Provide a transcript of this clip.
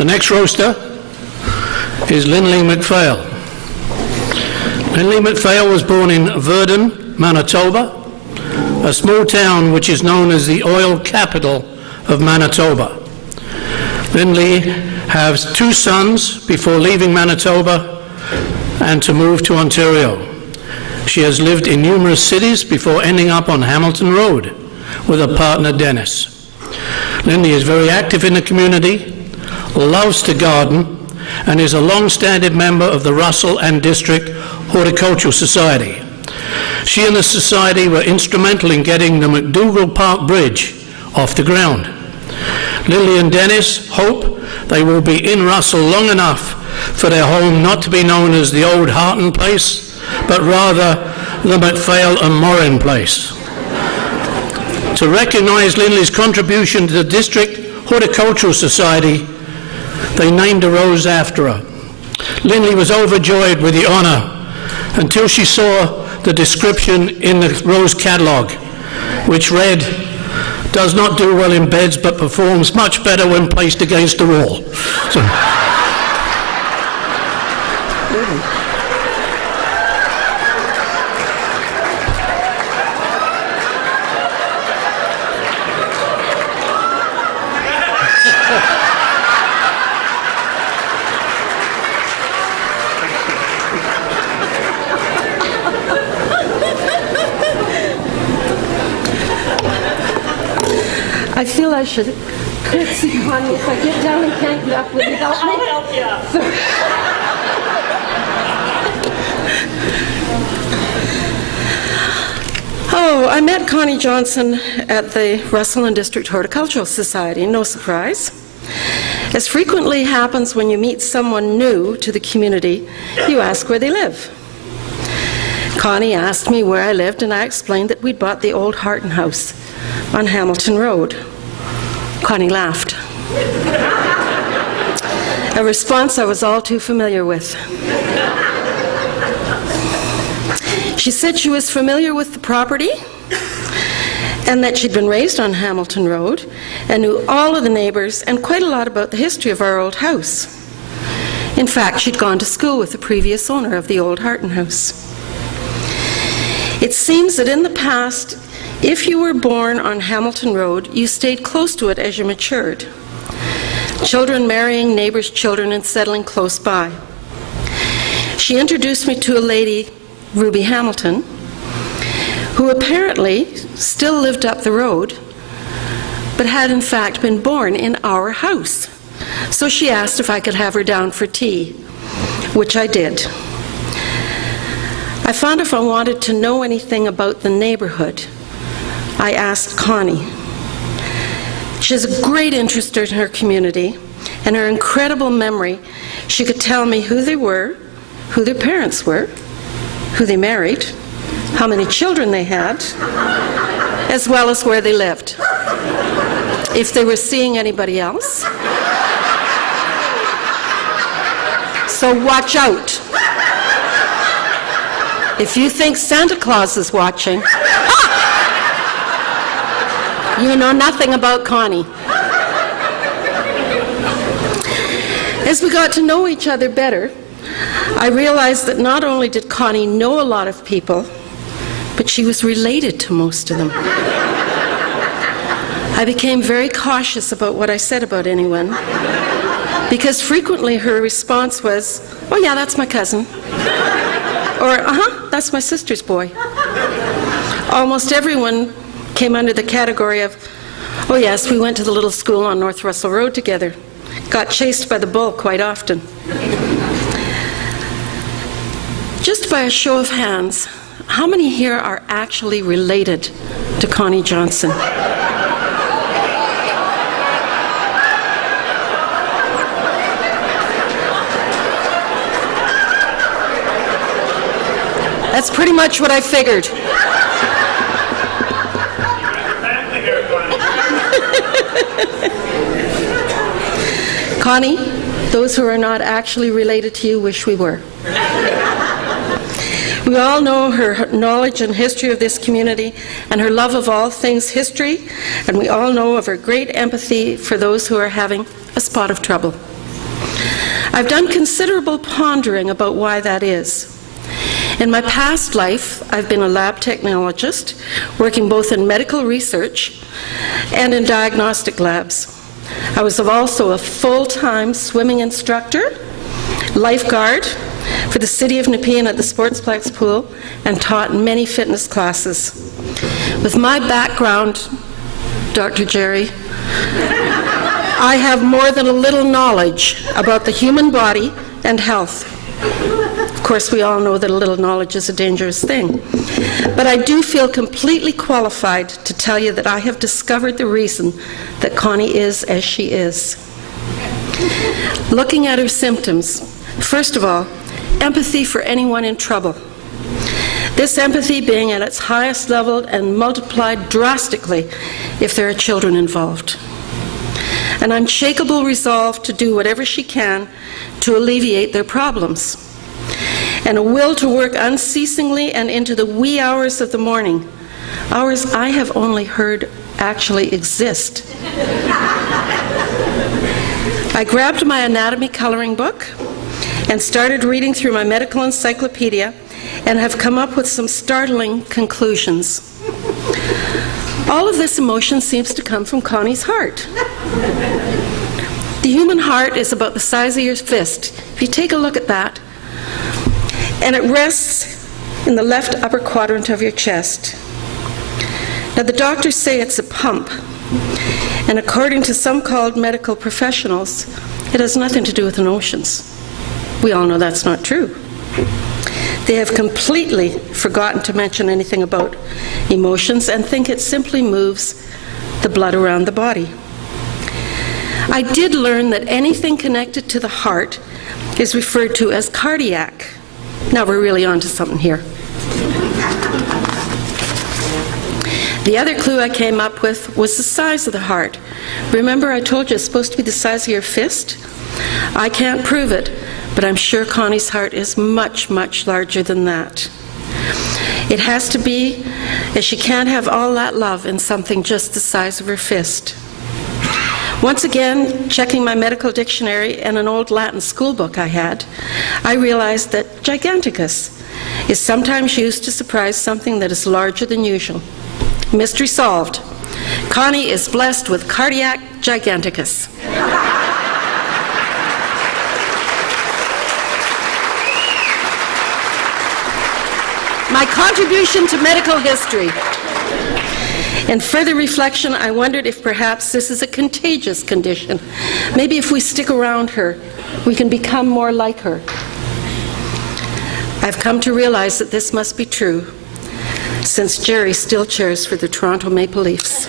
The next roaster is Lindley McFail. Lindley McFail was born in Virden, Manitoba, a small town which is known as the oil capital of Manitoba. Lindley has 2 sons before leaving Manitoba and to move to Ontario. She has lived in numerous cities before ending up on Hamilton Road with a partner, Dennis. Lindley is very active in the community, loves to garden, and is a long-standing member of the Russell and District Horticultural Society. She and the Society were instrumental in getting the McDougall Park Bridge off the ground. Lily and Dennis hope they will be in Russell long enough for their home not to be known as the old Harton place, but rather the McPhail and Morin place. To recognize Lindley's contribution to the District Horticultural Society, they named a rose after her. Lindley was overjoyed with the honor until she saw the description in the rose catalogue, which read, "Does not do well in beds but performs much better when placed against the wall." So, I feel I should curtsy, Connie, if I get down and can't get up. Will you help me? I'll help you. Oh, I met Connie Johnston at the Russell and District Horticultural Society, no surprise. As frequently happens when you meet someone new to the community, you ask where they live. Connie asked me where I lived, and I explained that we'd bought the old Harton house on Hamilton Road. Connie laughed. A response I was all too familiar with. She said she was familiar with the property and that she'd been raised on Hamilton Road and knew all of the neighbors and quite a lot about the history of our old house. In fact, she'd gone to school with the previous owner of the old Harton house. It seems that in the past, if you were born on Hamilton Road, you stayed close to it as you matured. Children marrying neighbors' children and settling close by. She introduced me to a lady, Ruby Hamilton, who apparently still lived up the road, but had in fact been born in our house. So she asked if I could have her down for tea, which I did. I found if I wanted to know anything about the neighborhood, I asked Connie. She has a great interest in her community and her incredible memory. She could tell me who they were, who their parents were, who they married, how many children they had, as well as where they lived. If they were seeing anybody else. So watch out. If you think Santa Claus is watching, you know nothing about Connie. As we got to know each other better, I realized that not only did Connie know a lot of people, but she was related to most of them. I became very cautious about what I said about anyone, because frequently her response was, "Oh yeah, that's my cousin," or "That's my sister's boy." Almost everyone came under the category of, "Oh yes, we went to the little school on North Russell Road together. Got chased by the bull quite often." Just by a show of hands, how many here are actually related to Connie Johnston? That's pretty much what I figured. Connie, those who are not actually related to you wish we were. We all know her knowledge and history of this community and her love of all things history, and we all know of her great empathy for those who are having a spot of trouble. I've done considerable pondering about why that is. In my past life, I've been a lab technologist, working both in medical research and in diagnostic labs. I was also a full-time swimming instructor, lifeguard for the city of Nepean at the Sportsplex pool, and taught many fitness classes. With my background, Dr. Jerry, I have more than a little knowledge about the human body and health. Of course, we all know that a little knowledge is a dangerous thing. But I do feel completely qualified to tell you that I have discovered the reason that Connie is as she is. Looking at her symptoms, first of all, empathy for anyone in trouble. This empathy being at its highest level and multiplied drastically if there are children involved. An unshakable resolve to do whatever she can to alleviate their problems. And a will to work unceasingly and into the wee hours of the morning, hours I have only heard actually exist. I grabbed my anatomy coloring book and started reading through my medical encyclopedia and have come up with some startling conclusions. All of this emotion seems to come from Connie's heart. The human heart is about the size of your fist. If you take a look at that, and it rests in the left upper quadrant of your chest. Now, the doctors say it's a pump, and according to some called medical professionals, it has nothing to do with emotions. We all know that's not true. They have completely forgotten to mention anything about emotions and think it simply moves the blood around the body. I did learn that anything connected to the heart is referred to as cardiac. Now we're really on to something here. The other clue I came up with was the size of the heart. Remember I told you it's supposed to be the size of your fist? I can't prove it, but I'm sure Connie's heart is much, much larger than that. It has to be, as she can't have all that love in something just the size of her fist. Once again, checking my medical dictionary and an old Latin school book I had, I realized that giganticus is sometimes used to surprise something that is larger than usual. Mystery solved. Connie is blessed with cardiac giganticus. My contribution to medical history. In further reflection, I wondered if perhaps this is a contagious condition. Maybe if we stick around her, we can become more like her. I've come to realize that this must be true, since Jerry still cheers for the Toronto Maple Leafs.